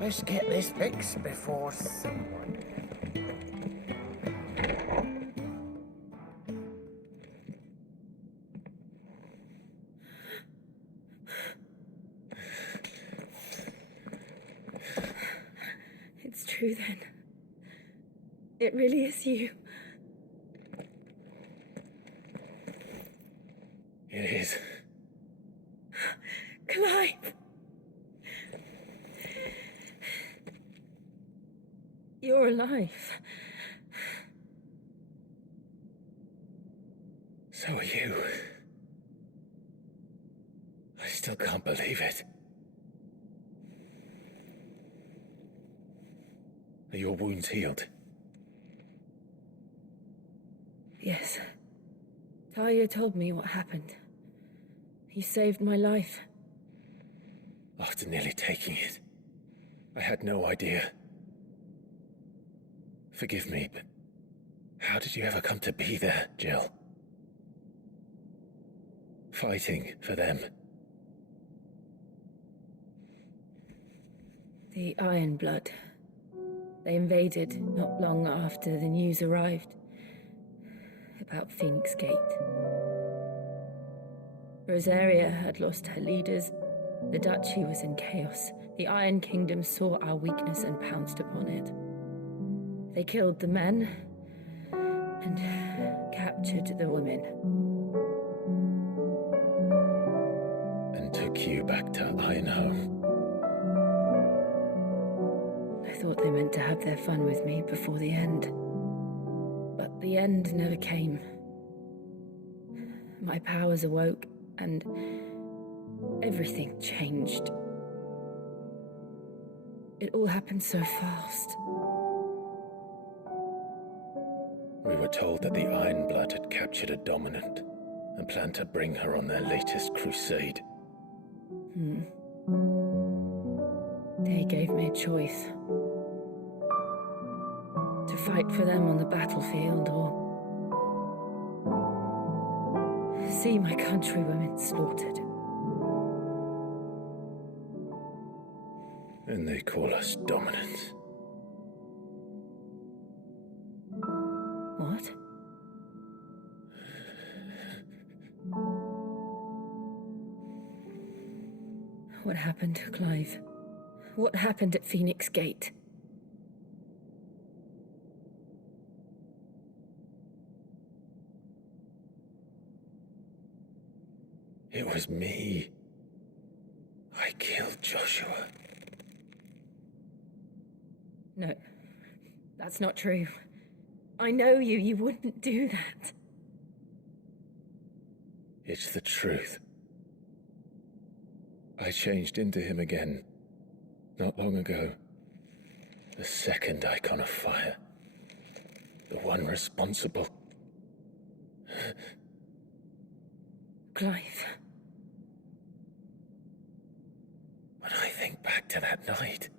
Let's get this fixed before someone... It's true then. It really is you. It is. Clive! You're alive. So are you. I still can't believe it. Are your wounds healed? Yes. Talia told me what happened. He saved my life. After nearly taking it, I had no idea. Forgive me, but how did you ever come to be there, Jill? Fighting for them. The Iron Blood. They invaded not long after the news arrived about Phoenix Gate. Rosaria had lost her leaders. The Duchy was in chaos. The Iron Kingdom saw our weakness and pounced upon it. They killed the men and captured the women. And took you back to Ironhome. I thought they meant to have their fun with me before the end. But the end never came. My powers awoke, and everything changed. It all happened so fast. We were told that the Iron Blood had captured a dominant and planned to bring her on their latest crusade. They gave me a choice. To fight for them on the battlefield or see my countrywomen slaughtered. And they call us dominants. What? What happened, Clive? What happened at Phoenix Gate? It was me. I killed Joshua. No, that's not true. I know you. You wouldn't do that. It's the truth. I changed into him again, not long ago. The second icon of fire. The one responsible. Clive. When I think back to that night...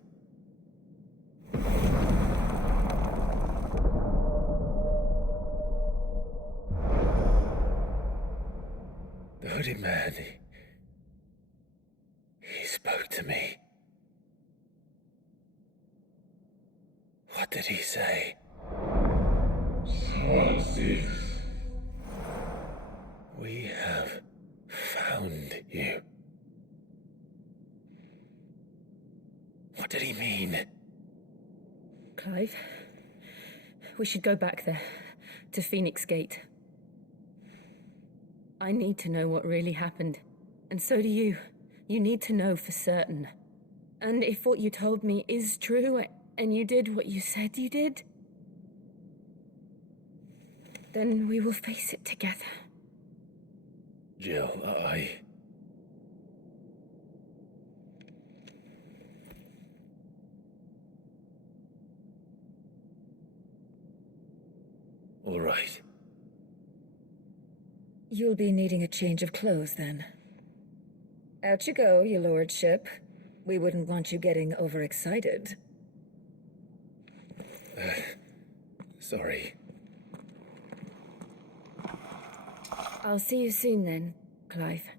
The hooded man, he spoke to me. What did he say? STRIX. We have found you. What did he mean? Clive, we should go back there, to Phoenix Gate. I need to know what really happened, and so do you. You need to know for certain. And if what you told me is true, and you did what you said you did, then we will face it together. Jill, All right. You'll be needing a change of clothes, then. Out you go, your lordship. We wouldn't want you getting overexcited. Sorry. I'll see you soon then, Clive.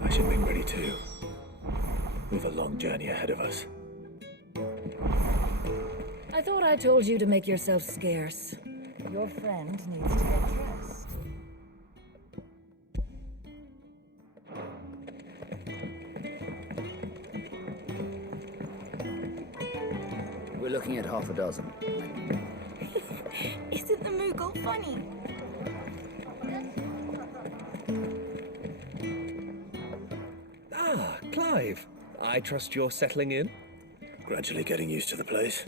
I should journey ahead of us. I thought I told you to make yourself scarce. Your friend needs to get dressed. We're looking at half a dozen. Isn't the Moogle funny? Ah, Clive. I trust you're settling in? Gradually getting used to the place.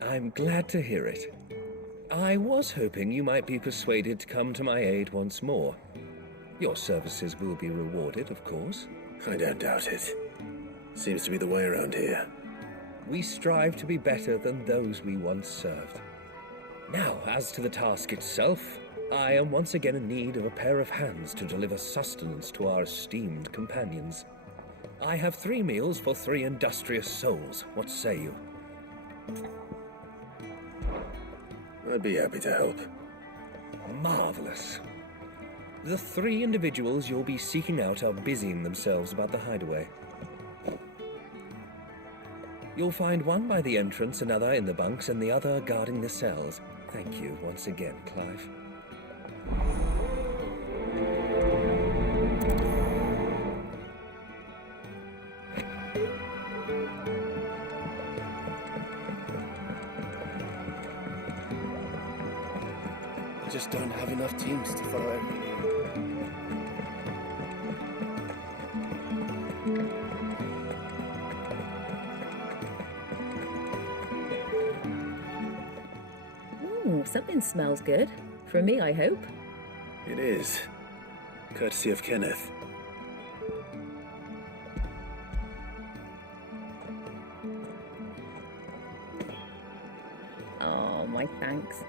I'm glad to hear it. I was hoping you might be persuaded to come to my aid once more. Your services will be rewarded, of course. I don't doubt it. Seems to be the way around here. We strive to be better than those we once served. Now, as to the task itself, I am once again in need of a pair of hands to deliver sustenance to our esteemed companions. I have 3 meals for 3 industrious souls. What say you? I'd be happy to help. Marvelous. The 3 individuals you'll be seeking out are busying themselves about the hideaway. You'll find one by the entrance, another in the bunks, and the other guarding the cells. Thank you once again, Clive. I just don't have enough teams to follow every Ooh, something smells good. For me, I hope. It is. Courtesy of Kenneth. Oh, my thanks.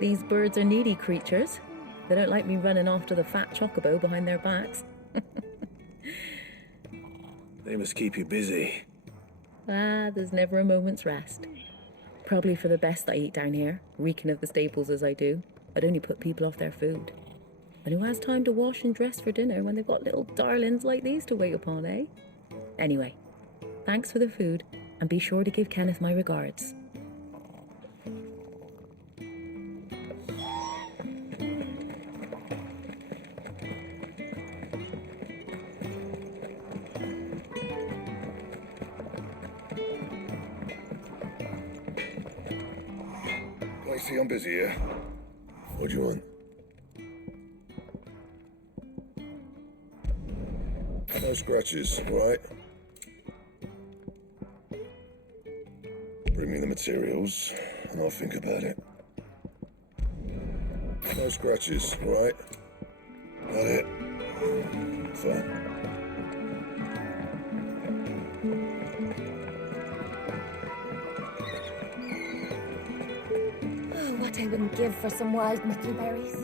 These birds are needy creatures. They don't like me running off to the fat chocobo behind their backs. They must keep you busy. Ah, there's never a moment's rest. Probably for the best I eat down here, reeking of the staples as I do. I'd only put people off their food. And who has time to wash and dress for dinner when they've got little darlings like these to wait upon, eh? Anyway, thanks for the food, and be sure to give Kenneth my regards. I see I'm busy here. What do you want? No scratches, right? Bring me the materials, and I'll think about it. No scratches, right? Got it? Fine. Oh, what I wouldn't give for some wild berries.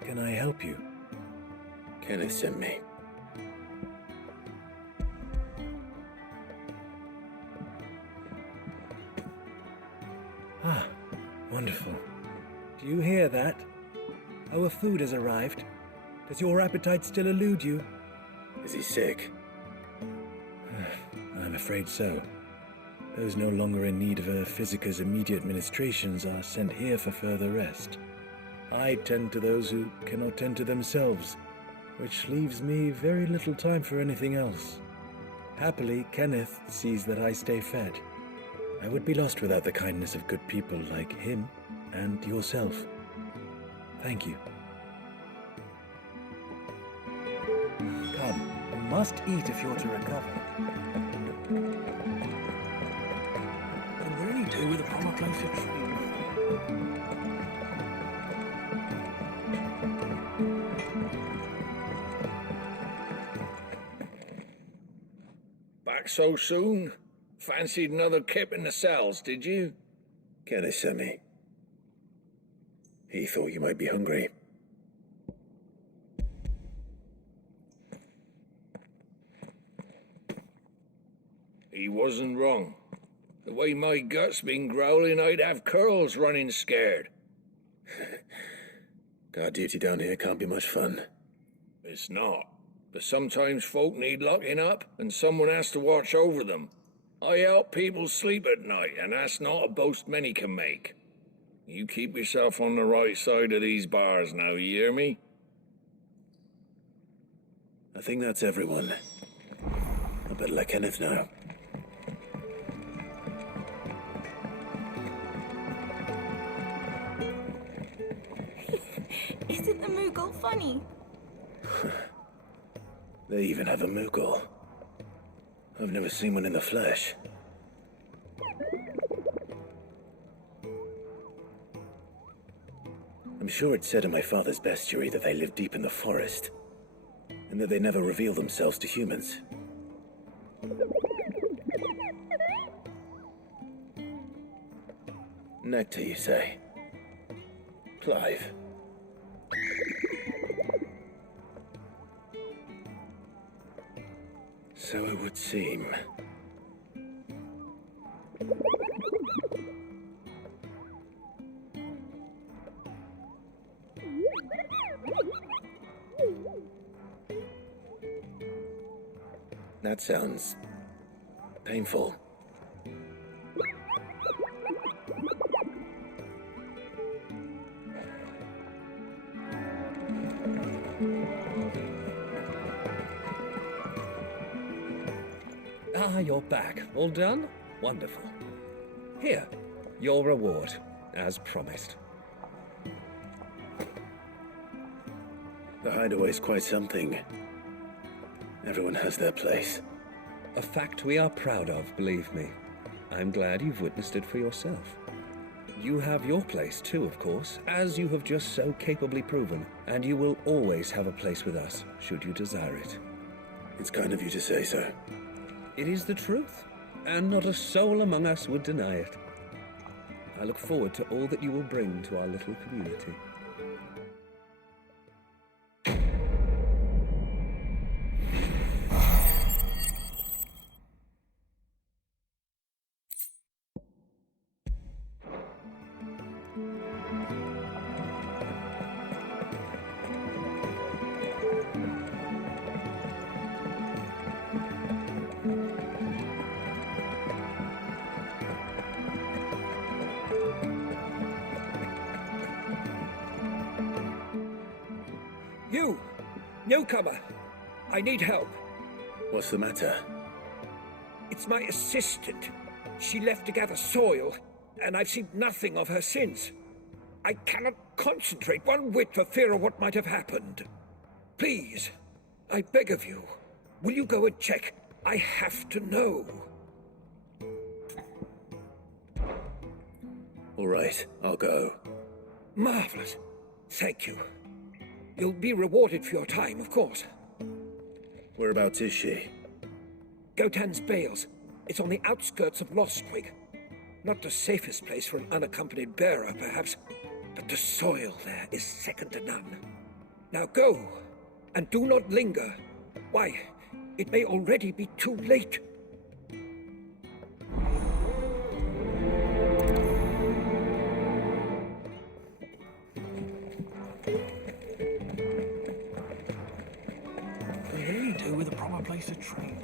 Can I help you? Kenneth sent me. Ah, wonderful. Do you hear that? Our food has arrived. Does your appetite still elude you? Is he sick? I'm afraid so. Those no longer in need of a physicus immediate ministrations are sent here for further rest. I tend to those who cannot tend to themselves, which leaves me very little time for anything else. Happily, Kenneth sees that I stay fed. I would be lost without the kindness of good people like him and yourself. Thank you. Come, you must eat if you're to recover. Can really do with a proper closer tree. Back so soon? Fancied another kip in the cells, did you? Kenneth sent me. He thought you might be hungry. He wasn't wrong. The way my gut's been growling, I'd have curls running scared. Guard duty down here can't be much fun. It's not. But sometimes folk need locking up, and someone has to watch over them. I help people sleep at night, and that's not a boast many can make. You keep yourself on the right side of these bars now, you hear me? I think that's everyone. I better let Kenneth know. Isn't the Moogle funny? They even have a Moogle. I've never seen one in the flesh. I'm sure it said in my father's bestiary that they live deep in the forest, and that they never reveal themselves to humans. Nectar, you say? Clive. So it would seem. That sounds painful. Ah, you're back. All done? Wonderful. Here, your reward, as promised. The hideaway's quite something. Everyone has their place. A fact we are proud of, believe me. I'm glad you've witnessed it for yourself. You have your place too, of course, as you have just so capably proven, and you will always have a place with us, should you desire it. It's kind of you to say so. It is the truth, and not a soul among us would deny it. I look forward to all that you will bring to our little community. You! Newcomer! I need help. What's the matter? It's my assistant. She left to gather soil, and I've seen nothing of her since. I cannot concentrate one whit for fear of what might have happened. Please, I beg of you, will you go and check? I have to know. All right, I'll go. Marvelous. Thank you. You'll be rewarded for your time, of course. Whereabouts is she? Gotan's Bales. It's on the outskirts of Lostwig. Not the safest place for an unaccompanied bearer, perhaps, but the soil there is second to none. Now go, and do not linger. Why, it may already be too late. With a proper place to train.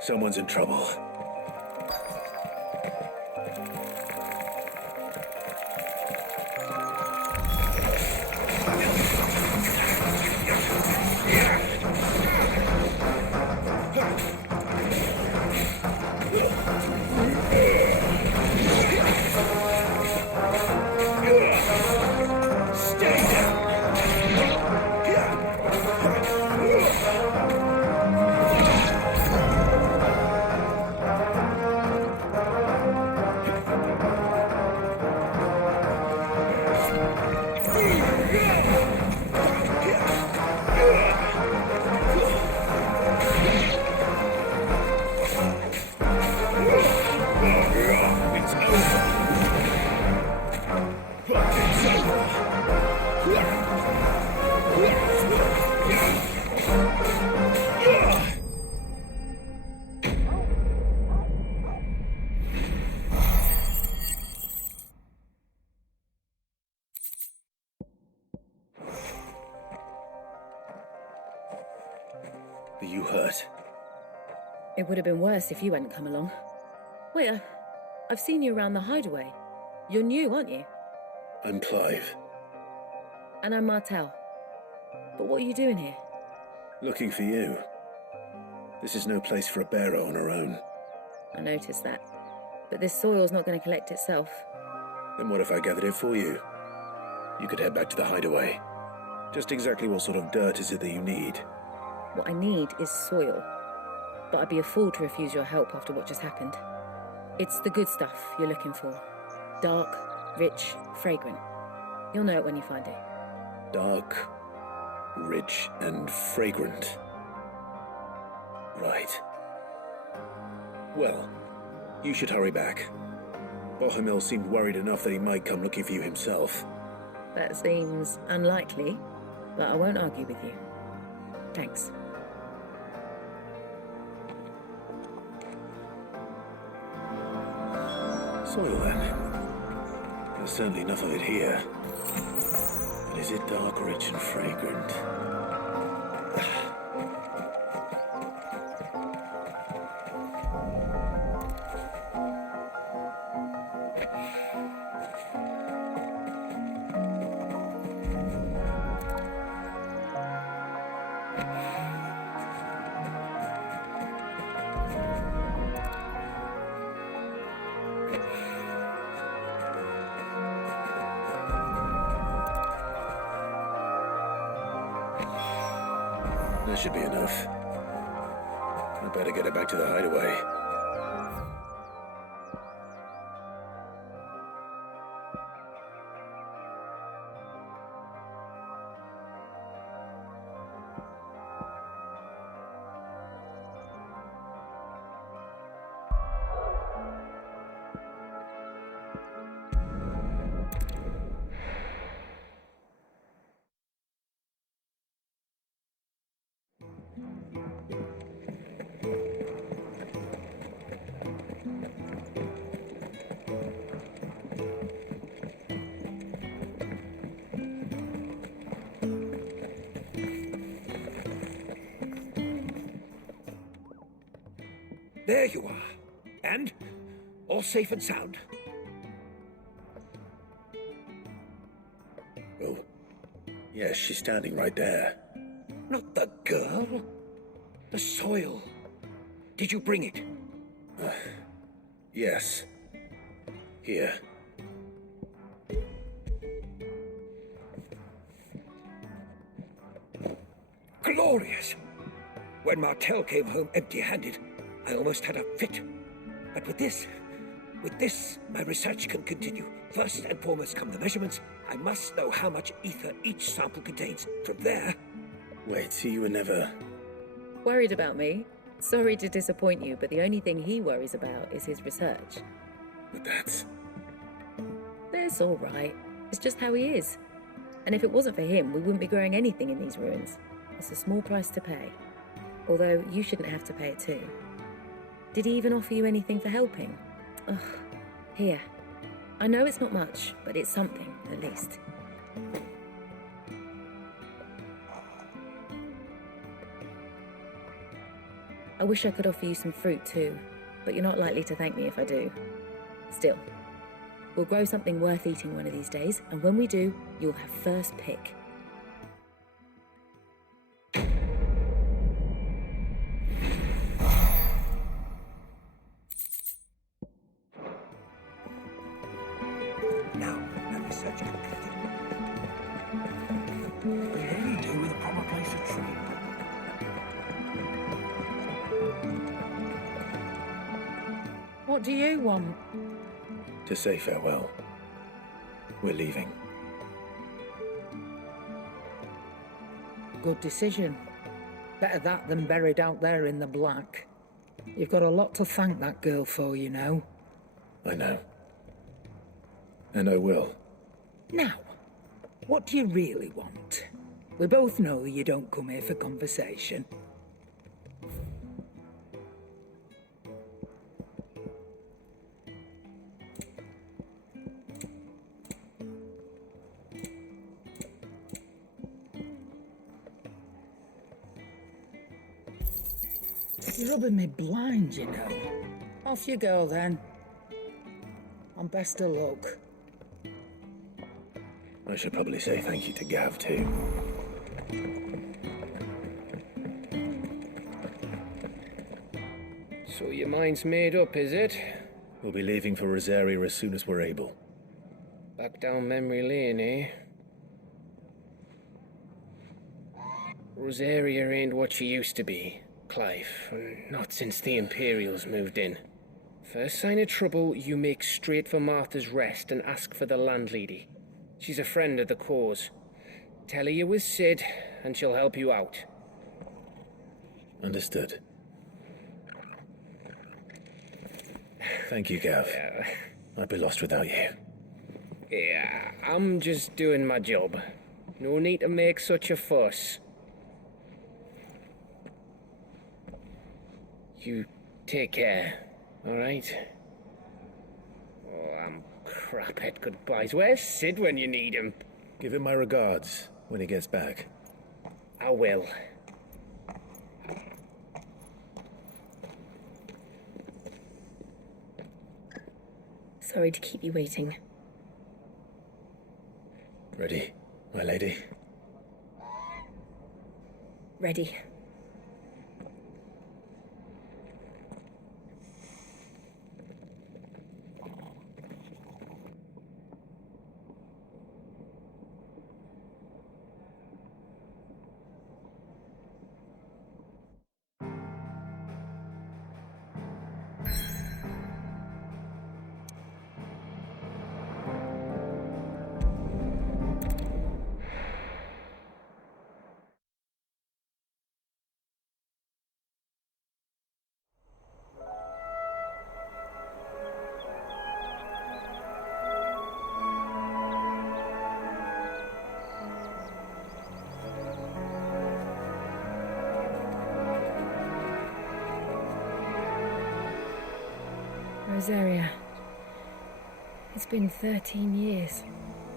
Someone's in trouble. It's over. It's Are you hurt? It would have been worse if you hadn't come along. Wait, I've seen you around the hideaway. You're new, aren't you? I'm Clive. And I'm Martel. But what are you doing here? Looking for you. This is no place for a bearer on her own. I noticed that. But this soil's not going to collect itself. Then what if I gathered it for you? You could head back to the hideaway. Just exactly what sort of dirt is it that you need? What I need is soil. But I'd be a fool to refuse your help after what just happened. It's the good stuff you're looking for. Dark, rich, fragrant. You'll know it when you find it. Dark, rich, and fragrant. Right. Well, you should hurry back. Bohemil seemed worried enough that he might come looking for you himself. That seems unlikely, but I won't argue with you. Thanks. Soil, then. There's certainly enough of it here. But is it dark, rich, and fragrant? That should be enough. I better get it back to the hideaway. There you are. And all safe and sound. Oh, yes, she's standing right there. Not the girl. The soil. Did you bring it? Yes. Here. Glorious! When Martel came home empty-handed, I almost had a fit. But with this, my research can continue. First and foremost come the measurements. I must know how much ether each sample contains. From there... Wait, so you were never... Worried about me? Sorry to disappoint you, but the only thing he worries about is his research. But that's... That's all right. It's just how he is. And if it wasn't for him, we wouldn't be growing anything in these ruins. It's a small price to pay. Although, you shouldn't have to pay it too. Did he even offer you anything for helping? Ugh. Here. I know it's not much, but it's something, at least. I wish I could offer you some fruit too, but you're not likely to thank me if I do. Still, we'll grow something worth eating one of these days, and when we do, you'll have first pick. Now, my research completed. What do you do with a proper place to train? What do you want? To say farewell. We're leaving. Good decision. Better that than buried out there in the black. You've got a lot to thank that girl for, you know. I know. And I will. Now, what do you really want? We both know you don't come here for conversation. You're rubbing me blind, you know. Off you go, then. And best of luck. I should probably say thank you to Gav, too. So your mind's made up, is it? We'll be leaving for Rosaria as soon as we're able. Back down memory lane, eh? Rosaria ain't what she used to be, Clive. Not since the Imperials moved in. First sign of trouble, you make straight for Martha's Rest and ask for the landlady. She's a friend of the cause. Tell her you're with Sid, and she'll help you out. Understood. Thank you, Gav. I'd be lost without you. Yeah, I'm just doing my job. No need to make such a fuss. You take care, alright? Oh, I'm crap at goodbyes. Where's Sid when you need him? Give him my regards when he gets back. I will. Sorry to keep you waiting. Ready, my lady? Ready. Rosaria. It's been 13 years.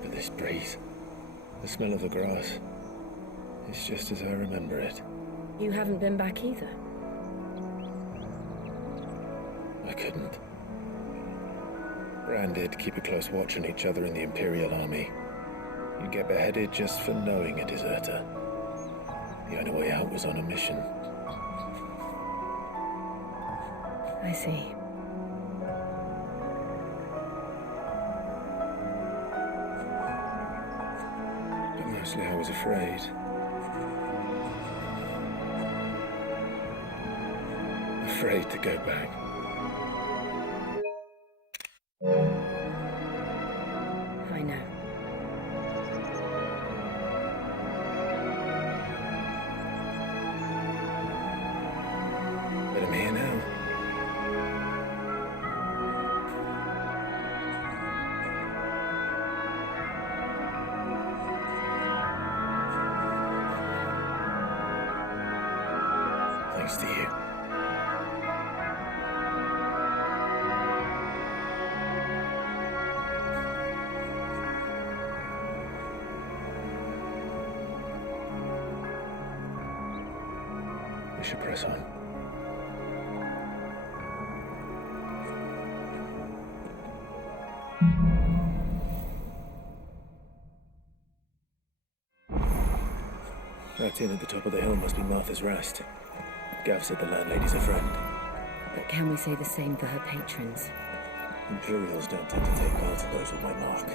But this breeze, the smell of the grass, it's just as I remember it. You haven't been back either. I couldn't. Bran did keep a close watch on each other in the Imperial Army. You'd get beheaded just for knowing a deserter. The only way out was on a mission. I see. But mostly I was afraid. Afraid to go back. I know. But I'm here now. Thanks to you. We should press on. That inn at the top of the hill must be Martha's Rest. Gav said the landlady's a friend. But can we say the same for her patrons? Imperials don't tend to take well to those with my mark.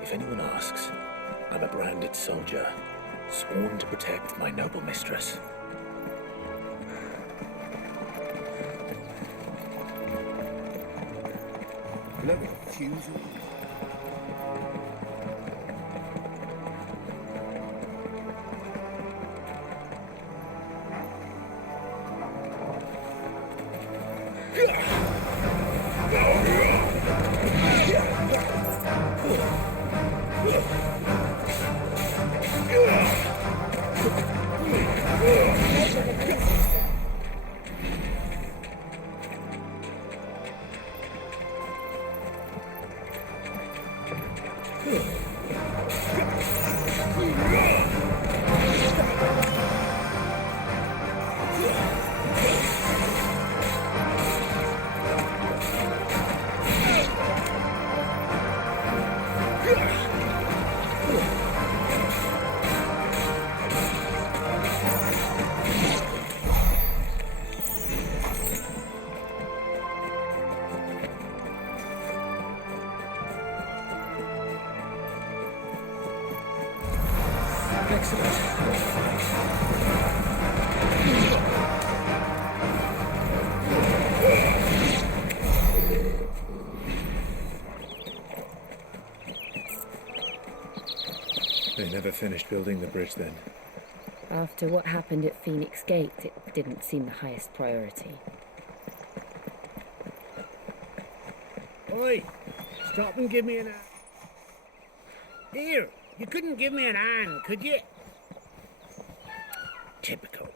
If anyone asks, I'm a branded soldier, sworn to protect my noble mistress. Let me confuse you. They never finished building the bridge then. After what happened at Phoenix Gate, it didn't seem the highest priority. Oi! Stop and give me an hand. Here! You couldn't give me an hand, could you? Typical.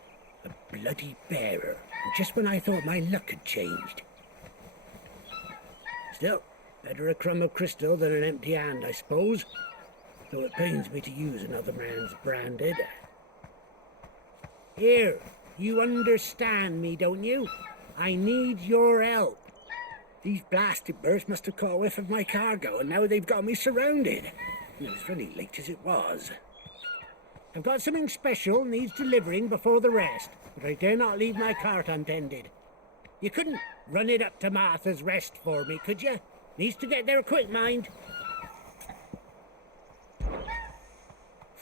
A bloody bearer. Just when I thought my luck had changed. Still, better a crumb of crystal than an empty hand, I suppose. Though it pains me to use another man's branded. Here, you understand me, don't you? I need your help. These blasted birds must have caught a whiff of my cargo, and now they've got me surrounded. It was really late as it was. I've got something special needs delivering before the rest, but I dare not leave my cart untended. You couldn't run it up to Martha's Rest for me, could you? Needs to get there quick, mind.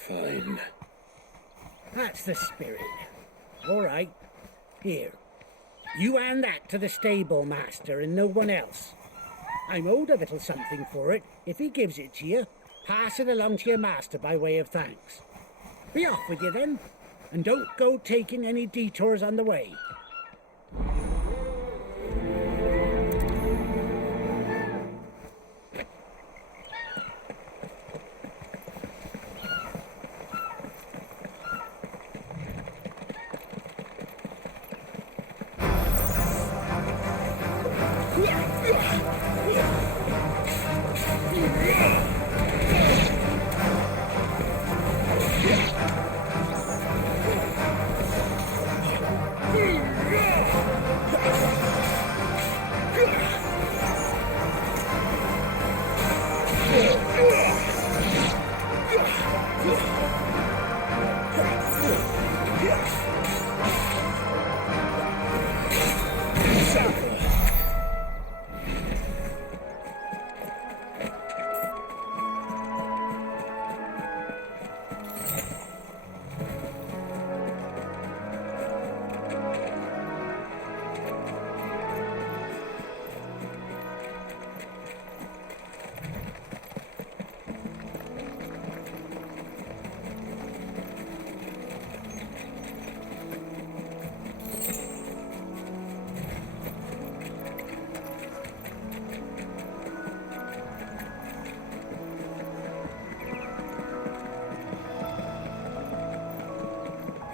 Fine. That's the spirit. All right. Here. You hand that to the stable master and no one else. I'm owed a little something for it. If he gives it to you, pass it along to your master by way of thanks. Be off with you then, and don't go taking any detours on the way.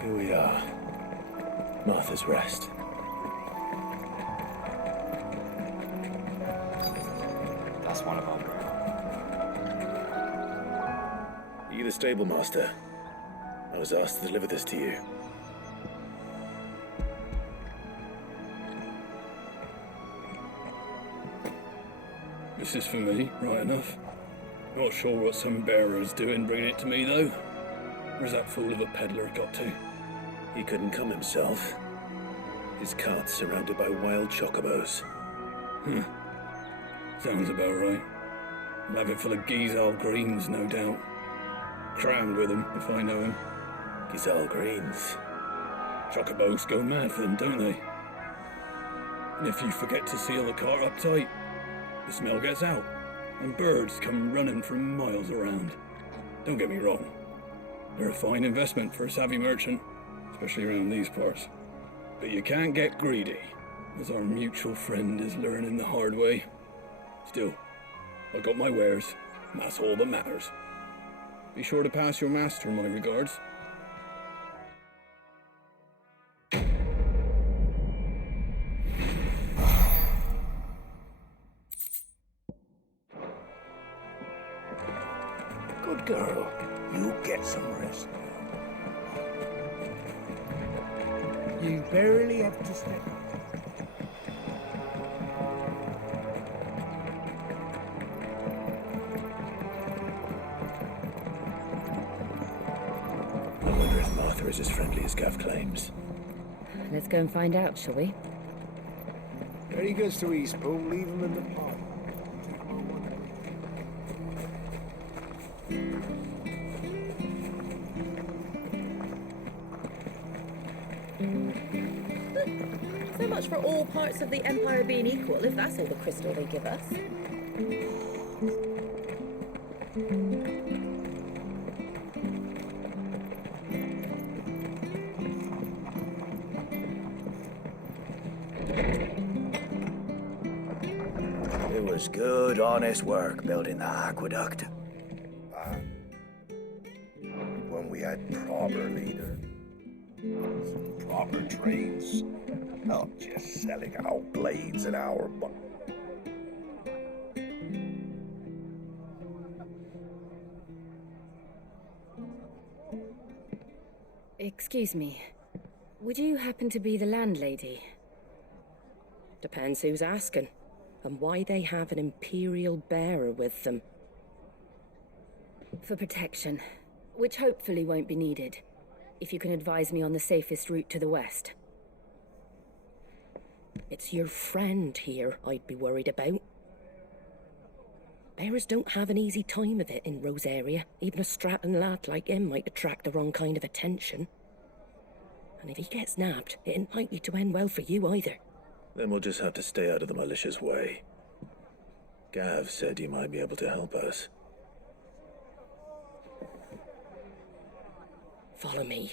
Here we are. Martha's Rest. That's one of our Are you the stable master? I was asked to deliver this to you. This is for me, right enough. Not sure what some bearer's doing bringing it to me, though. Where's that fool of a peddler got to? He couldn't come himself. His cart's surrounded by wild chocobos. Sounds about right. I'll have it full of Gizal greens, no doubt. Crammed with them, if I know him. Gizal greens? Chocobos go mad for them, don't they? And if you forget to seal the cart up tight, the smell gets out, and birds come running from miles around. Don't get me wrong. They're a fine investment for a savvy merchant, especially around these parts. But you can't get greedy, as our mutual friend is learning the hard way. Still, I got my wares, and that's all that matters. Be sure to pass your master my regards. Good girl. You get some rest now. You barely have to step. I wonder if Martha is as friendly as Gav claims. Let's go and find out, shall we? There he goes to Eastpool, leave him in the pod. So much for all parts of the Empire being equal, if that's all the crystal they give us. It was good, honest work building the aqueduct. When we had proper leader, some proper trains, not just selling out blades an hour, but Excuse me. Would you happen to be the landlady? Depends who's asking, and why they have an Imperial bearer with them. For protection, which hopefully won't be needed, if you can advise me on the safest route to the west. It's your friend here I'd be worried about. Bearers don't have an easy time of it in Rose area. Even a strapping lad like him might attract the wrong kind of attention. And if he gets nabbed, it ain't likely to end well for you either. Then we'll just have to stay out of the malicious way. Gav said he might be able to help us. Follow me.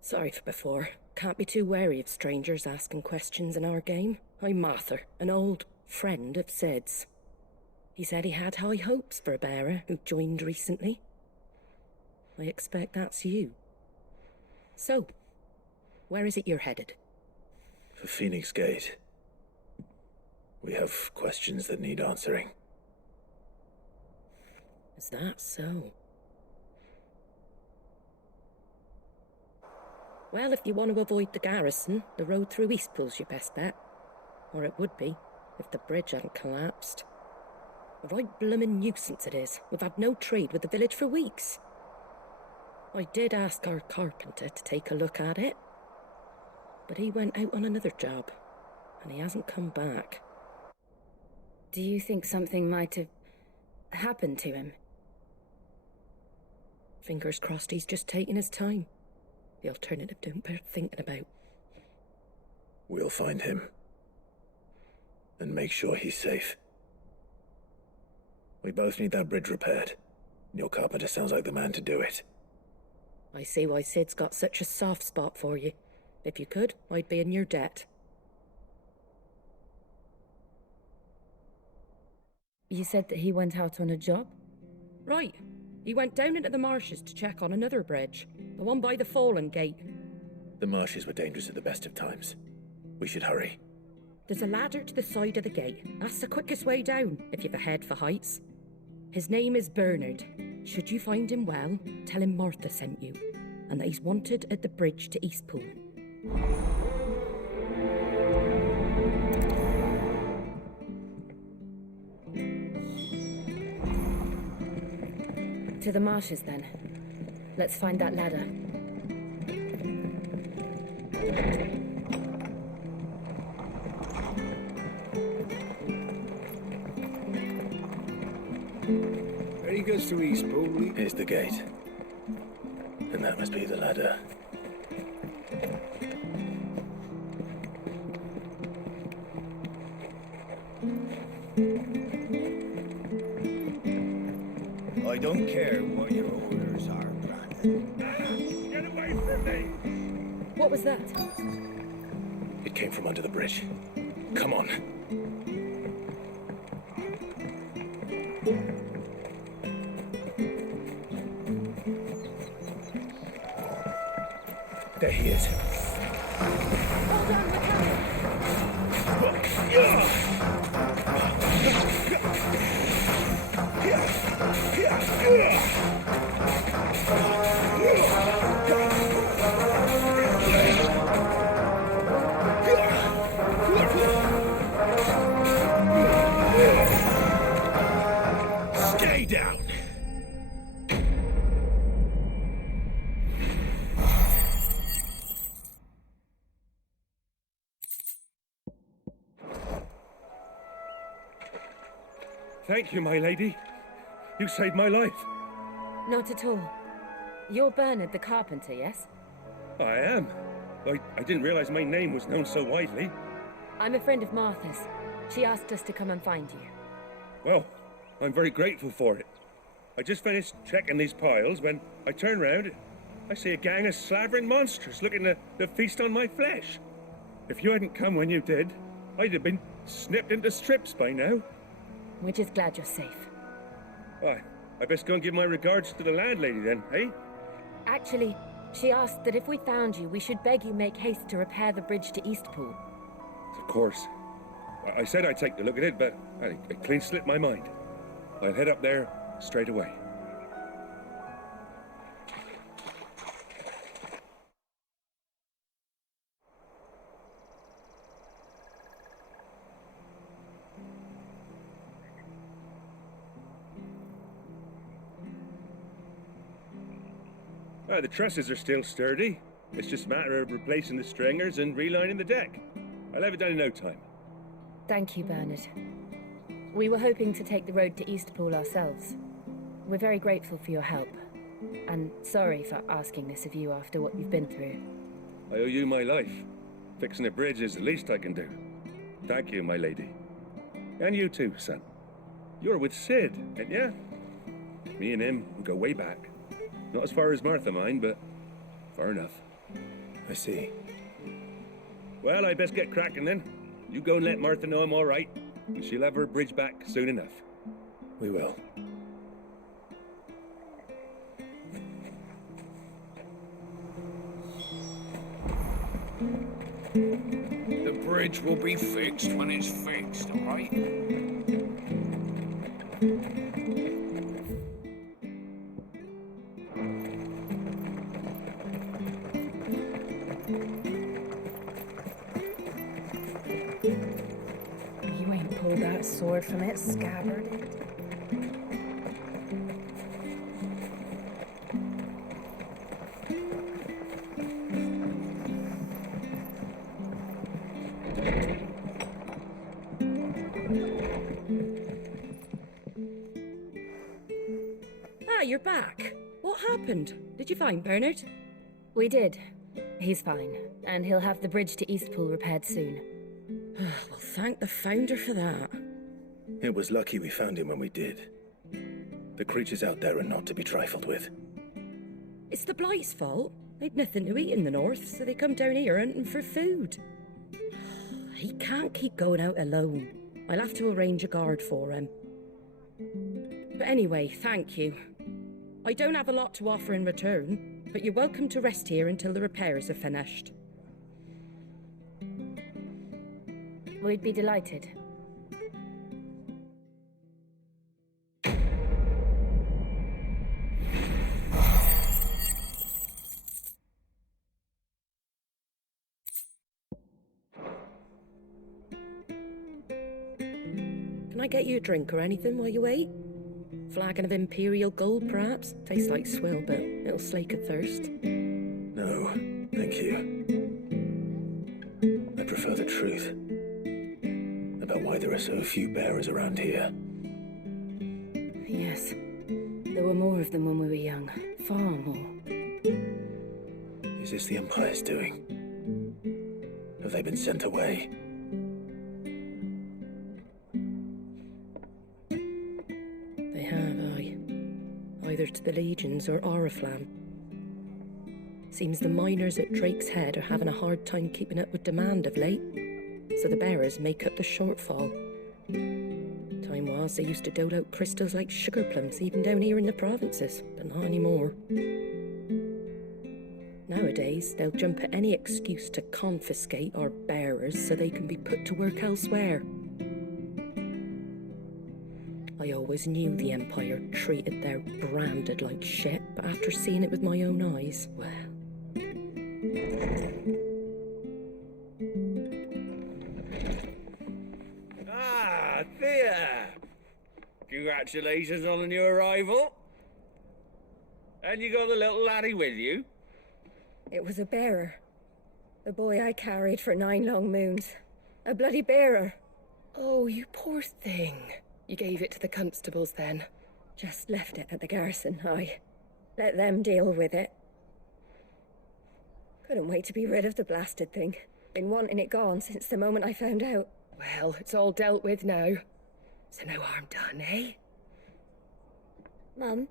Sorry for before. Can't be too wary of strangers asking questions in our game. I'm Martha, an old friend of Sid's. He said he had high hopes for a bearer who joined recently. I expect that's you. So, where is it you're headed? For Phoenix Gate. We have questions that need answering. Is that so? Well, if you want to avoid the garrison, the road through Eastpool's your best bet. Or it would be, if the bridge hadn't collapsed. A right bloomin' nuisance it is. We've had no trade with the village for weeks. I did ask our carpenter to take a look at it, but he went out on another job, and he hasn't come back. Do you think something might have happened to him? Fingers crossed he's just taking his time. The alternative don't bear thinking about. We'll find him. And make sure he's safe. We both need that bridge repaired. Your carpenter sounds like the man to do it. I see why Sid's got such a soft spot for you. If you could, I'd be in your debt. You said that he went out on a job? Right. He went down into the marshes to check on another bridge. The one by the Fallen Gate. The marshes were dangerous at the best of times. We should hurry. There's a ladder to the side of the gate. That's the quickest way down, if you've a head for heights. His name is Bernard. Should you find him well, tell him Martha sent you, and that he's wanted at the bridge to Eastpool. To the marshes, then. Let's find that ladder. there he goes to Eastpool. Here's the gate. And that must be the ladder. I don't care what your orders are, Brandon. Get away from me! What was that? It came from under the bridge. Come on. There he is. Hold on, we're coming. Stay down. Thank you, my lady. You saved my life. Not at all. You're Bernard the carpenter, yes? I am. I didn't realize my name was known so widely. I'm a friend of Martha's. She asked us to come and find you. Well, I'm very grateful for it. I just finished checking these piles when I turn round. I see a gang of slavering monsters looking to feast on my flesh. If you hadn't come when you did, I'd have been snipped into strips by now. We're just glad you're safe. Why, I best go and give my regards to the landlady then, eh? Actually, she asked that if we found you, we should beg you make haste to repair the bridge to Eastpool. Of course. I said I'd take a look at it, but it clean slipped my mind. I'll head up there straight away. The trusses are still sturdy. It's just a matter of replacing the stringers and relining the deck. I'll have it done in no time. Thank you, Bernard. We were hoping to take the road to Eastpool ourselves. We're very grateful for your help. And sorry for asking this of you after what you've been through. I owe you my life. Fixing a bridge is the least I can do. Thank you, my lady. And you too, son. You're with Sid, ain't ya? Me and him go way back. Not as far as Martha, mind, but far enough. I see. Well, I best get cracking then. You go and let Martha know I'm all right, and she'll have her bridge back soon enough. We will. The bridge will be fixed when it's fixed, all right? You ain't pulled that sword from its scabbard. Ah, you're back. What happened? Did you find Bernard? We did. He's fine, and he'll have the bridge to Eastpool repaired soon. Well, thank the Founder for that. It was lucky we found him when we did. The creatures out there are not to be trifled with. It's the Blight's fault. They'd nothing to eat in the north, so they come down here hunting for food. He can't keep going out alone. I'll have to arrange a guard for him. But anyway, thank you. I don't have a lot to offer in return, but you're welcome to rest here until the repairs are finished. We'd be delighted. Can I get you a drink or anything while you wait? Flagon of Imperial Gold, perhaps? Tastes like swill, but it'll slake a thirst. No, thank you. I prefer the truth about why there are so few bearers around here. Yes. There were more of them when we were young. Far more. Is this the Empire's doing? Have they been sent away? They have, aye. Either to the Legions or Oriflamme. Seems the miners at Drake's Head are having a hard time keeping up with demand of late, so the bearers make up the shortfall. Time was they used to dole out crystals like sugar plums even down here in the provinces, but not anymore. Nowadays, they'll jump at any excuse to confiscate our bearers so they can be put to work elsewhere. I always knew the Empire treated their branded like shit, but after seeing it with my own eyes, well... Ah, Thea! Congratulations on the new arrival. And you got the little laddie with you? It was a bearer. The boy I carried for 9 long moons. A bloody bearer. Oh, you poor thing. You gave it to the constables then? Just left it at the garrison, I let them deal with it. Couldn't wait to be rid of the blasted thing. Been wanting it gone since the moment I found out. Well, it's all dealt with now. So no harm done, eh? Mum,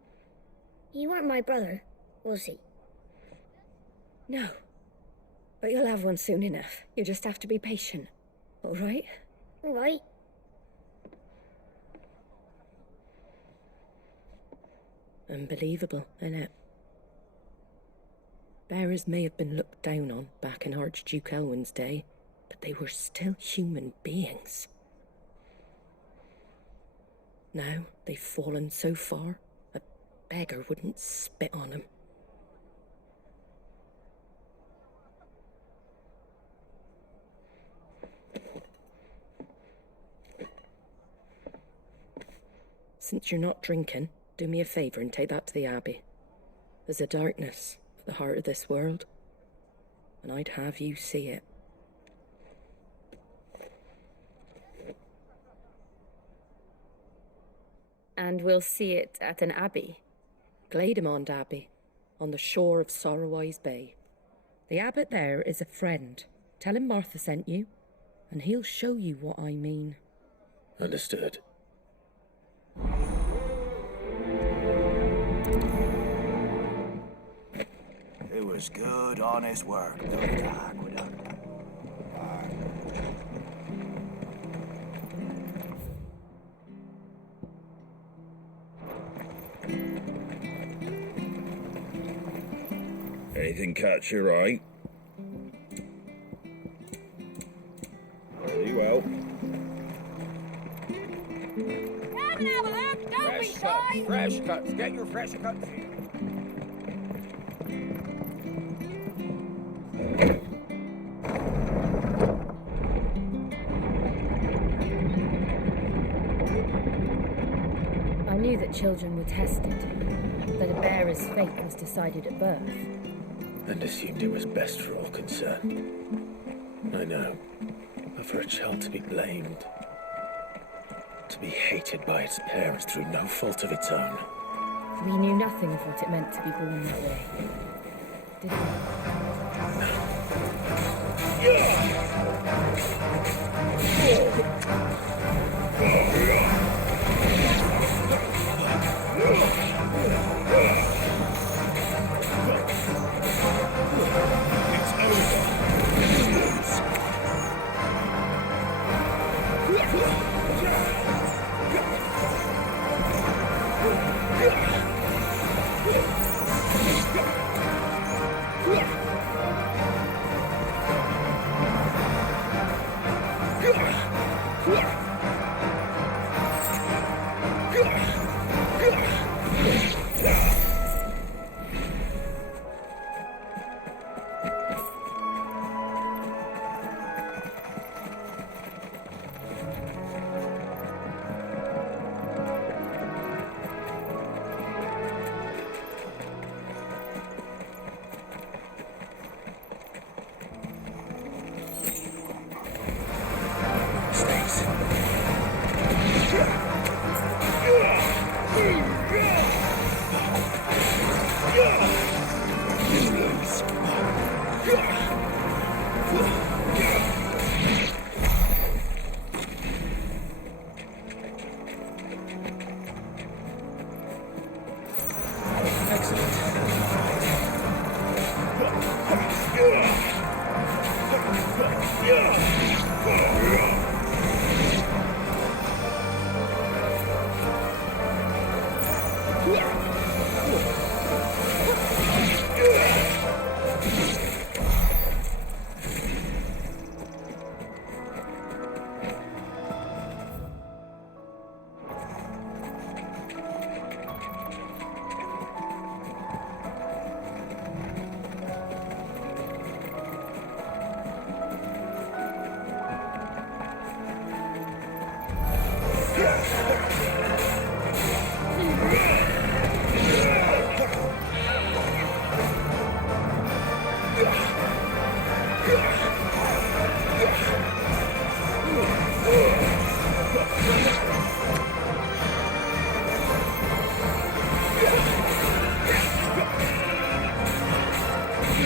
you weren't my brother, was he? No. But you'll have one soon enough. You just have to be patient. All right? All right. Unbelievable, innit? Bearers may have been looked down on back in Archduke Elwin's day, but they were still human beings. Now they've fallen so far, a beggar wouldn't spit on them. Since you're not drinking, do me a favour and take that to the Abbey. There's a darkness at the heart of this world, and I'd have you see it. And we'll see it at an abbey? Glademond Abbey, on the shore of Sorrowwise Bay. The abbot there is a friend. Tell him Martha sent you, and he'll show you what I mean. Understood. It was good, honest work building the aqueduct. Anything catch your eye? Very well. Come and have a look, don't be shy! Fresh cuts. Get your fresh cuts here. I knew that children were tested, that a bearer's fate was decided at birth. And assumed it was best for all concerned. I know. But for a child to be blamed, to be hated by its parents through no fault of its own. We knew nothing of what it meant to be born that way, did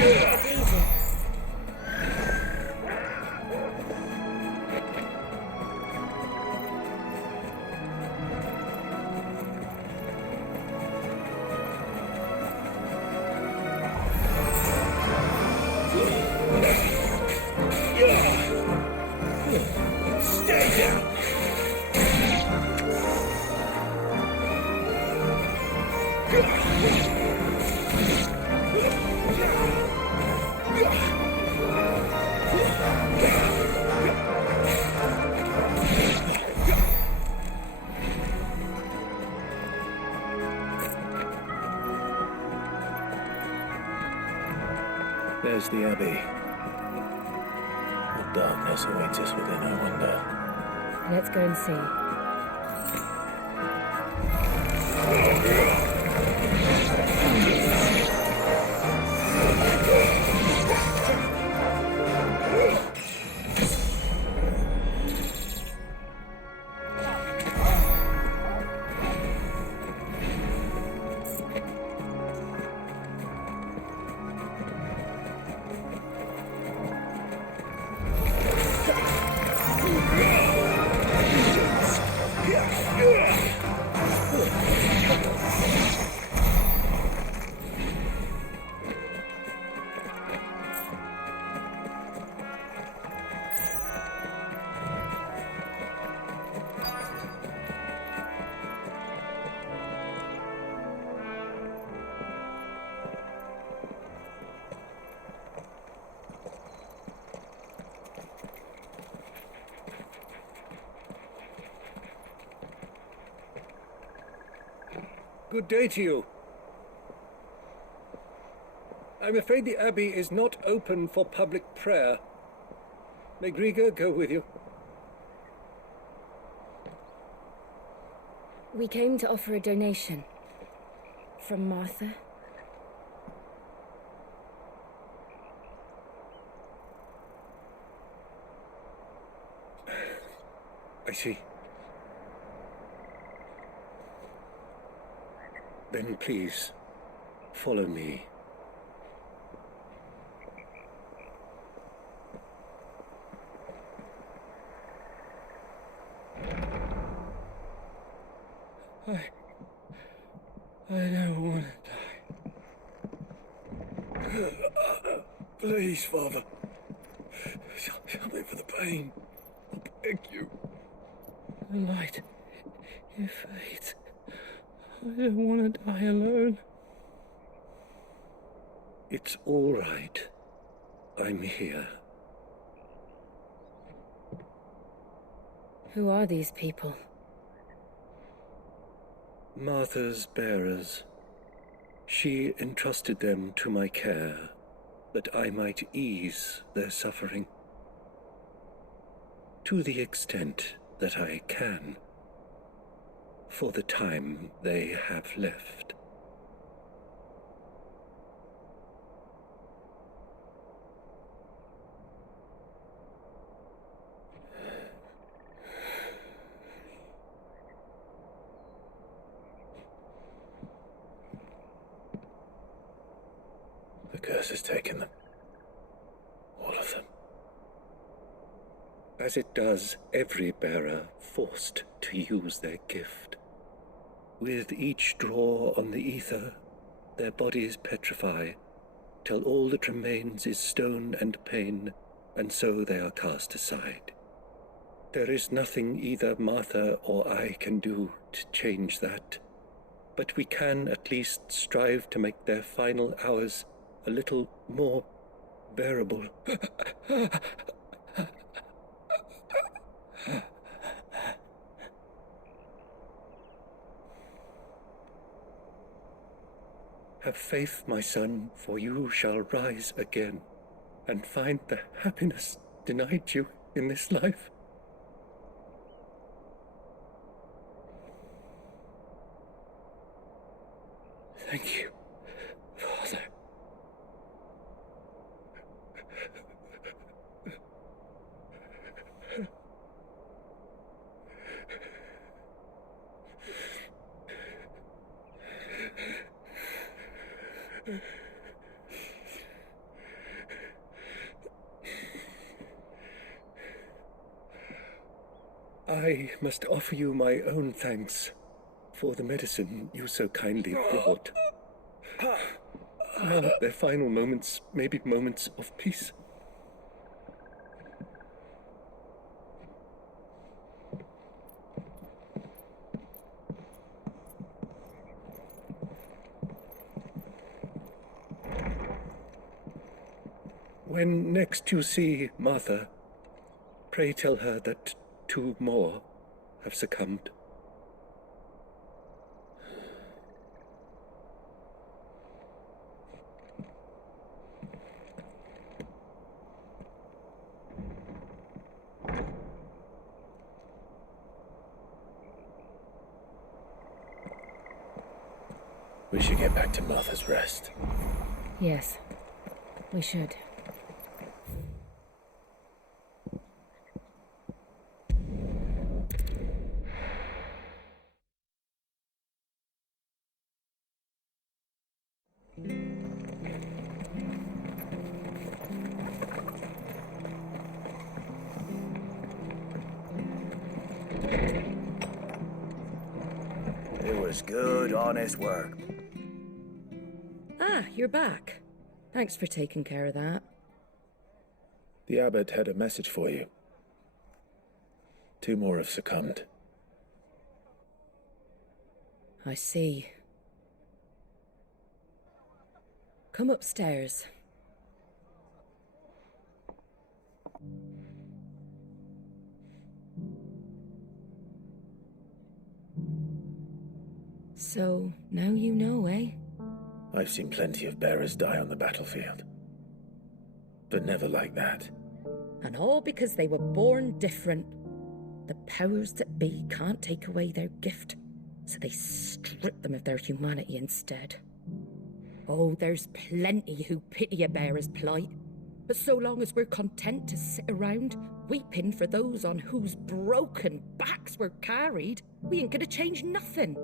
Easy. Stay down! There's the Abbey. What darkness awaits us within, I wonder. Let's go and see. Good day to you. I'm afraid the Abbey is not open for public prayer. May Griga go with you? We came to offer a donation. From Martha. I see. Then please, follow me. I don't want to die. Please, Father. Help me for the pain. I beg you. The light, it fades. I don't want to die alone. It's all right. I'm here. Who are these people? Martha's bearers. She entrusted them to my care, that I might ease their suffering. To the extent that I can, for the time they have left. The curse has taken them. All of them. As it does every bearer forced to use their gift. With each draw on the ether, their bodies petrify, till all that remains is stone and pain, and so they are cast aside. There is nothing either Martha or I can do to change that, but we can at least strive to make their final hours a little more bearable. Have faith, my son, for you shall rise again, and find the happiness denied you in this life. Thank you, Father. I must offer you my own thanks for the medicine you so kindly brought. Now, their final moments may be moments of peace. When next you see Martha, pray tell her that 2 more have succumbed. We should get back to Martha's Rest. Yes, we should. It was good, honest work. Ah, you're back. Thanks for taking care of that. The abbot had a message for you. 2 more have succumbed. I see. Come upstairs. So, now you know, eh? I've seen plenty of bearers die on the battlefield. But never like that. And all because they were born different. The powers that be can't take away their gift, so they strip them of their humanity instead. Oh, there's plenty who pity a bearer's plight. But so long as we're content to sit around, weeping for those on whose broken backs we're carried, we ain't gonna change nothing.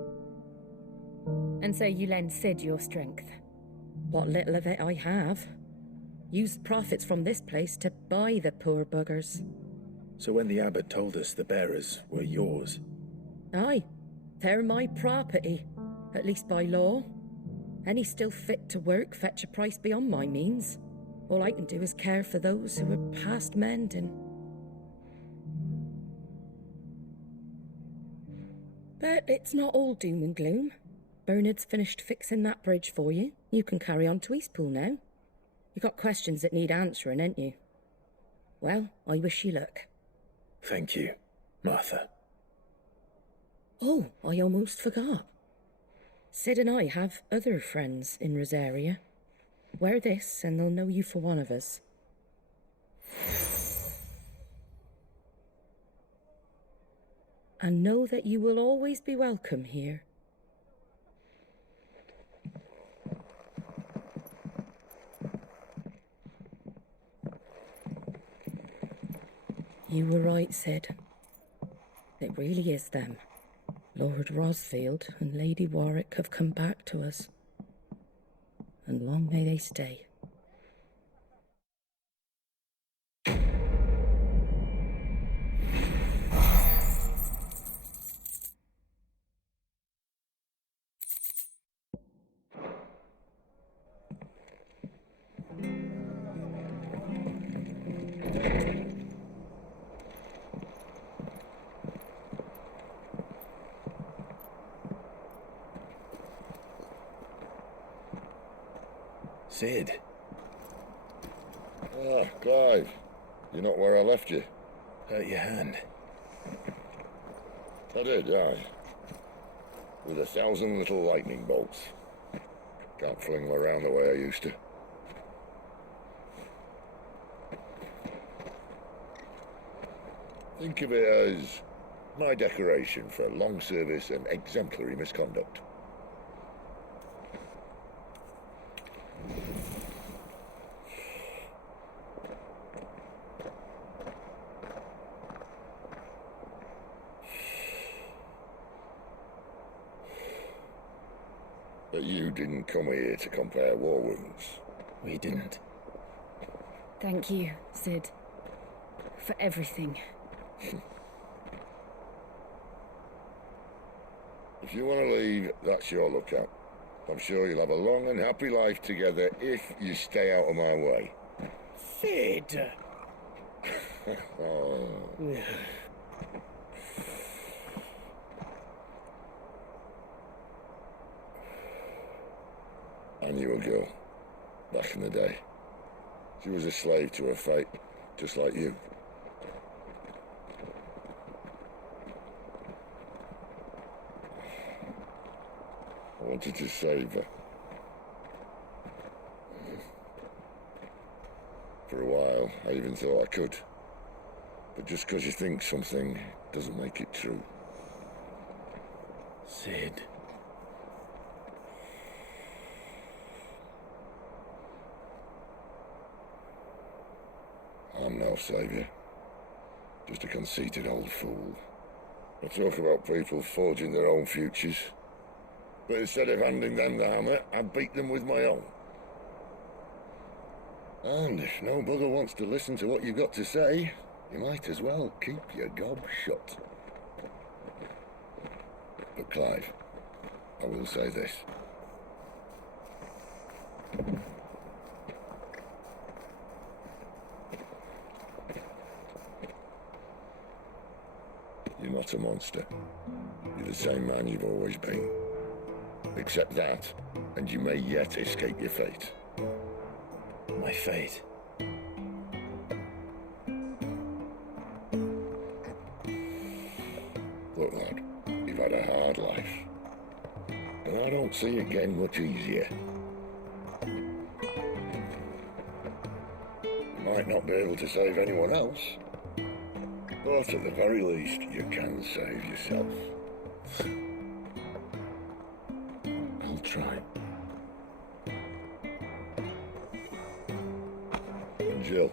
And so you lend Sid your strength? What little of it I have. Used profits from this place to buy the poor buggers. So when the abbot told us the bearers were yours... Aye, they're my property, at least by law. Any still fit to work fetch a price beyond my means. All I can do is care for those who are past mending. But it's not all doom and gloom. Bernard's finished fixing that bridge for you. You can carry on to Eastpool now. You got questions that need answering, ain't you? Well, I wish you luck. Thank you, Martha. Oh, I almost forgot. Sid and I have other friends in Rosaria. Wear this and they'll know you for one of us. And know that you will always be welcome here. You were right, Sid. It really is them. Lord Rosfield and Lady Warwick have come back to us. And long may they stay. Sid. Ah, Clive. You're not where I left you. Hurt your hand. I did, aye. With 1,000 little lightning bolts. Can't fling them around the way I used to. Think of it as my decoration for long service and exemplary misconduct. But you didn't come here to compare war wounds. We didn't. Thank you, Sid. For everything. If you want to leave, that's your lookout. I'm sure you'll have a long and happy life together if you stay out of my way. Sid! Oh. I knew a girl, back in the day. She was a slave to her fate, just like you. I wanted to save her. For a while, I even thought I could. But just because you think something doesn't make it true. Sid. I'm no savior. Just a conceited old fool. I talk about people forging their own futures. But instead of handing them the hammer, I beat them with my own. And if no bugger wants to listen to what you've got to say, you might as well keep your gob shut. But Clive, I will say this. You're not a monster. You're the same man you've always been. Accept that, and you may yet escape your fate. My fate? Look, lad, you've had a hard life. And I don't see it getting much easier. You might not be able to save anyone else, but at the very least, you can save yourself. I'll try. And Jill,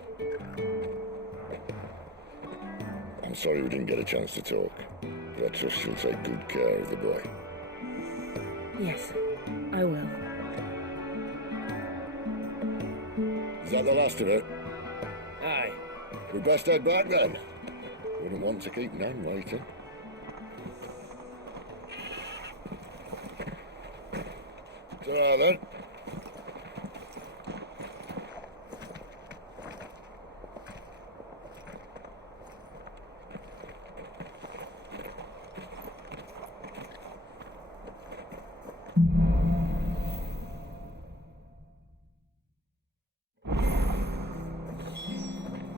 I'm sorry we didn't get a chance to talk, but I trust she'll take good care of the boy. Yes, I will. Is that the last of it? Aye. We best head back then. Wouldn't want to keep Nan waiting. Ta-ra then.